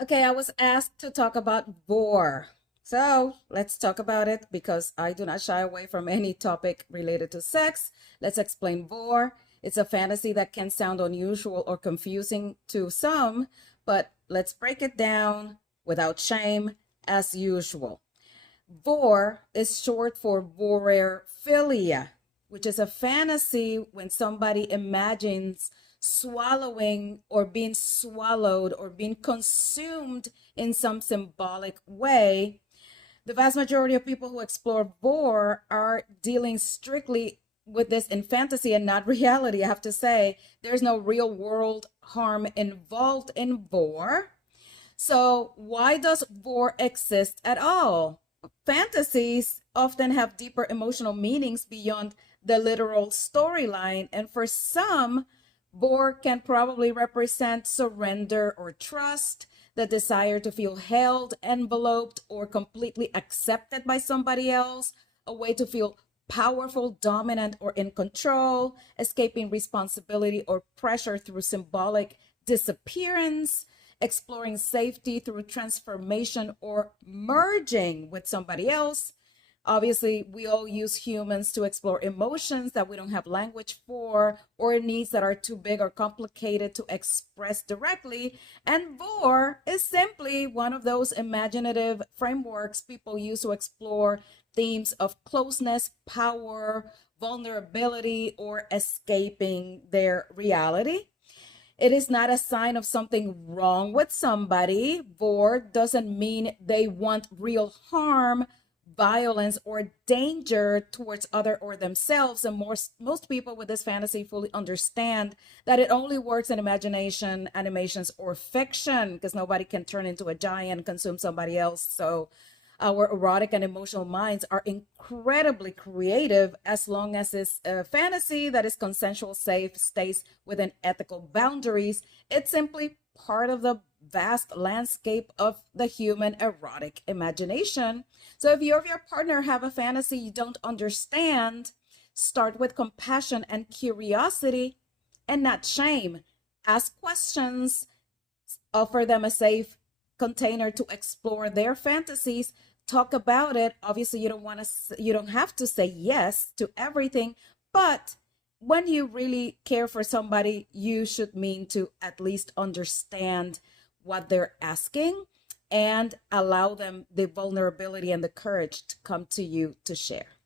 Okay, I was asked to talk about Vore. So let's talk about it because I do not shy away from any topic related to sex. Let's explain Vore. It's a fantasy that can sound unusual or confusing to some, but let's break it down without shame as usual. Vore is short for vorephilia, which is a fantasy when somebody imagines swallowing or being swallowed or being consumed in some symbolic way. The vast majority of people who explore Vore are dealing strictly with this in fantasy and not reality. I have to say, there's no real world harm involved in Vore. So, why does Vore exist at all? Fantasies often have deeper emotional meanings beyond the literal storyline, and for some, Vore can probably represent surrender or trust, the desire to feel held, enveloped, or completely accepted by somebody else, a way to feel powerful, dominant, or in control, escaping responsibility or pressure through symbolic disappearance, exploring safety through transformation or merging with somebody else. Obviously, we all use humans to explore emotions that we don't have language for or needs that are too big or complicated to express directly. And Vore is simply one of those imaginative frameworks people use to explore themes of closeness, power, vulnerability, or escaping their reality. It is not a sign of something wrong with somebody. Vore doesn't mean they want real harm, violence, or danger towards other or themselves. And most people with this fantasy fully understand that it only works in imagination, animations, or fiction because nobody can turn into a giant and consume somebody else. So our erotic and emotional minds are incredibly creative as long as it's a fantasy that is consensual, safe, stays within ethical boundaries. It's simply part of the vast landscape of the human erotic imagination. So if you or your partner have a fantasy you don't understand, start with compassion and curiosity and not shame. Ask questions, offer them a safe container to explore their fantasies, talk about it. Obviously you don't have to say yes to everything, but when you really care for somebody, you should mean to at least understand what they're asking and allow them the vulnerability and the courage to come to you to share.